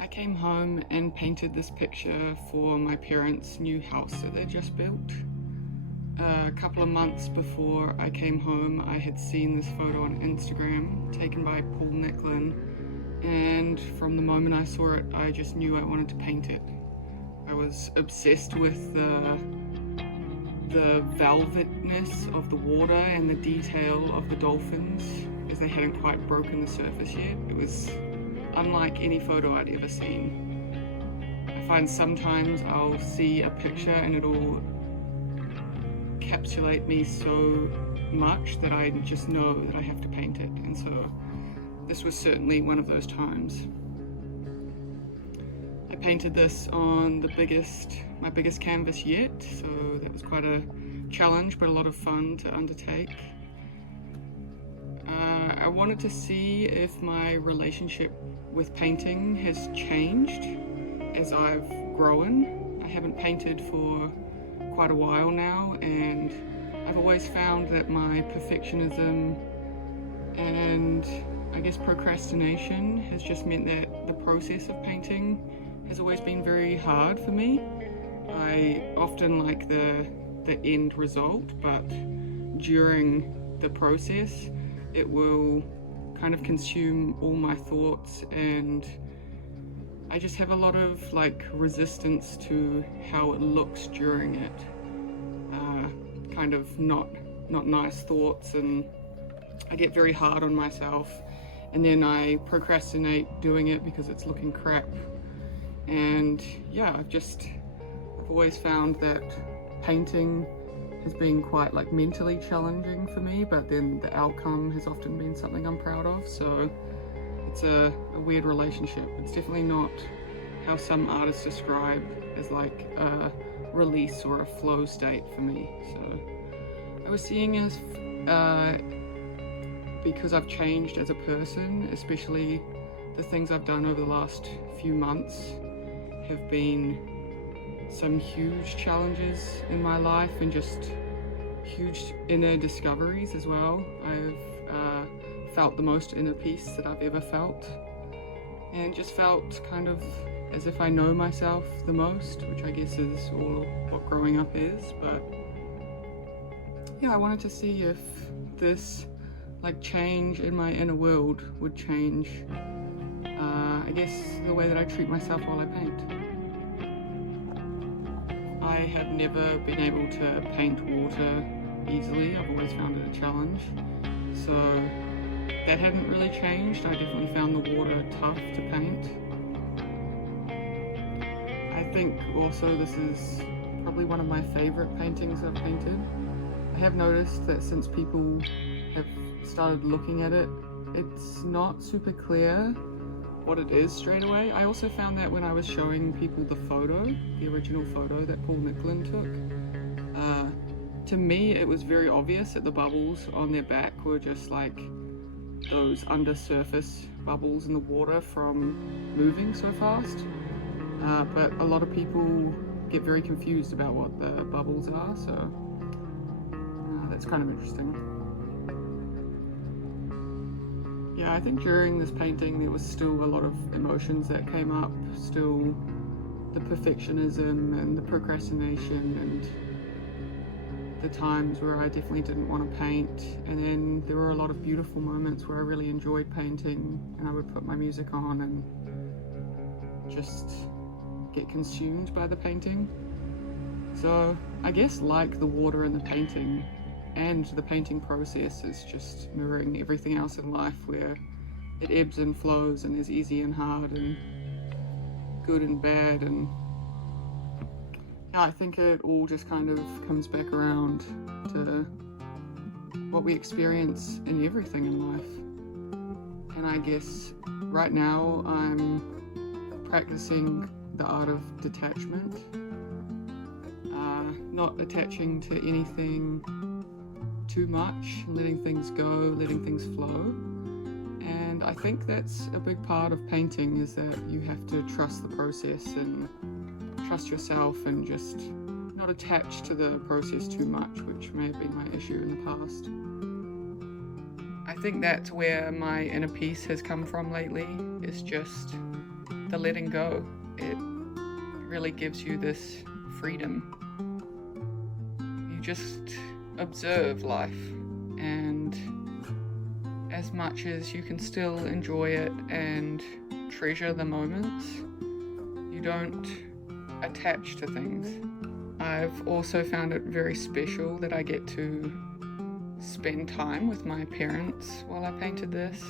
I came home and painted this picture for my parents' new house that they just built. A couple of months before I came home, I had seen this photo on Instagram taken by Paul Nicklin, and from the moment I saw it, I just knew I wanted to paint it. I was obsessed with the velvetness of the water and the detail of the dolphins, as they hadn't quite broken the surface yet. It was unlike any photo I'd ever seen. I find sometimes I'll see a picture and it'll encapsulate me so much that I just know that I have to paint it, and so this was certainly one of those times. I painted this on my biggest canvas yet, so that was quite a challenge but a lot of fun to undertake. I wanted to see if my relationship with painting has changed as I've grown. I haven't painted for quite a while now, and I've always found that my perfectionism and I guess procrastination has just meant that the process of painting has always been very hard for me. I often like the end result, but during the process it will kind of consume all my thoughts, and I just have a lot of resistance to how it looks during it. Kind of not nice thoughts, and I get very hard on myself, and then I procrastinate doing it because it's looking crap. And yeah, I've always found that painting has been quite mentally challenging for me, but then the outcome has often been something I'm proud of, so it's a weird relationship. It's definitely not how some artists describe as a release or a flow state for me. So I was seeing as because I've changed as a person, especially the things I've done over the last few months have been some huge challenges in my life and just huge inner discoveries as well. I've felt the most inner peace that I've ever felt, and just felt kind of as if I know myself the most, which I guess is all what growing up is. But yeah, I wanted to see if this change in my inner world would change I guess the way that I treat myself while I paint. I have never been able to paint water easily. I've always found it a challenge, so that hadn't really changed. I definitely found the water tough to paint. I think also this is probably one of my favorite paintings I've painted. I have noticed that since people have started looking at it, it's not super clear what it is straight away. I also found that when I was showing people the original photo that Paul Nicklin took, to me it was very obvious that the bubbles on their back were just those undersurface bubbles in the water from moving so fast. But a lot of people get very confused about what the bubbles are, so that's kind of interesting. Yeah, I think during this painting there was still a lot of emotions that came up, still the perfectionism and the procrastination and the times where I definitely didn't want to paint, and then there were a lot of beautiful moments where I really enjoyed painting and I would put my music on and just get consumed by the painting. So I guess like the water in the painting, and the painting process is just mirroring everything else in life, where it ebbs and flows and there's easy and hard and good and bad, and yeah, I think it all just kind of comes back around to what we experience in everything in life. And I guess right now I'm practicing the art of detachment, not attaching to anything too much, letting things go, letting things flow. And I think that's a big part of painting, is that you have to trust the process and trust yourself and just not attach to the process too much, which may have been my issue in the past. I think that's where my inner peace has come from lately, is just the letting go. It really gives you this freedom. You just observe life, and as much as you can still enjoy it and treasure the moments, you don't attach to things. I've also found it very special that I get to spend time with my parents while I painted this.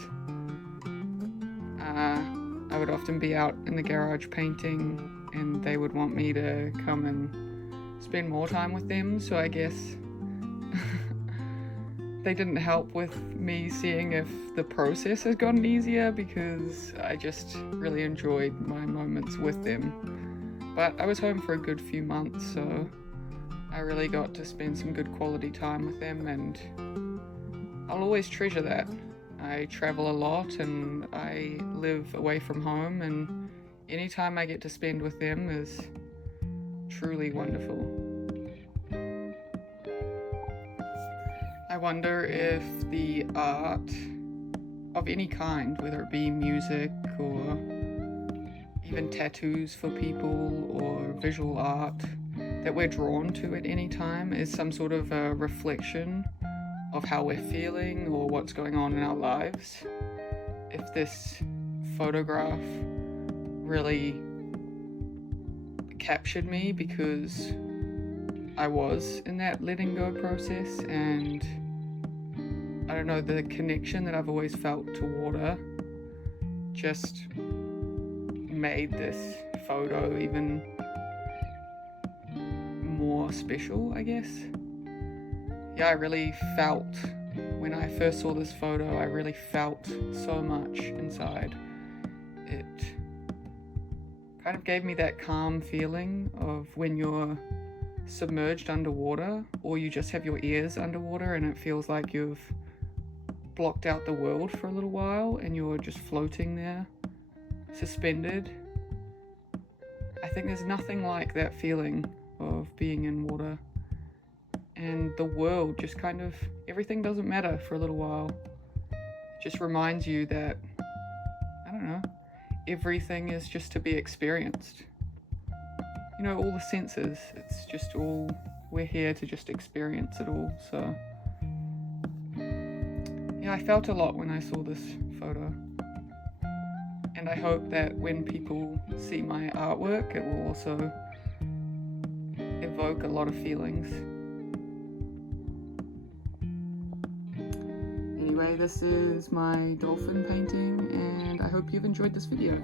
I would often be out in the garage painting, and they would want me to come and spend more time with them, so I guess they didn't help with me seeing if the process has gotten easier, because I just really enjoyed my moments with them. But I was home for a good few months, so I really got to spend some good quality time with them, and I'll always treasure that. I travel a lot and I live away from home, and any time I get to spend with them is truly wonderful. I wonder if the art of any kind, whether it be music or even tattoos for people or visual art, that we're drawn to at any time is some sort of a reflection of how we're feeling or what's going on in our lives. If this photograph really captured me because I was in that letting go process, and I don't know, the connection that I've always felt to water just made this photo even more special, I guess. Yeah, I really felt, when I first saw this photo, I really felt so much inside. It kind of gave me that calm feeling of when you're submerged underwater, or you just have your ears underwater and it feels like you've blocked out the world for a little while and you're just floating there, suspended. I think there's nothing like that feeling of being in water. And the world just kind of, everything doesn't matter for a little while. It just reminds you that, I don't know, everything is just to be experienced. You know, all the senses, it's just all, we're here to just experience it all. So yeah, I felt a lot when I saw this photo. And I hope that when people see my artwork, it will also evoke a lot of feelings. Anyway, this is my dolphin painting, and I hope you've enjoyed this video.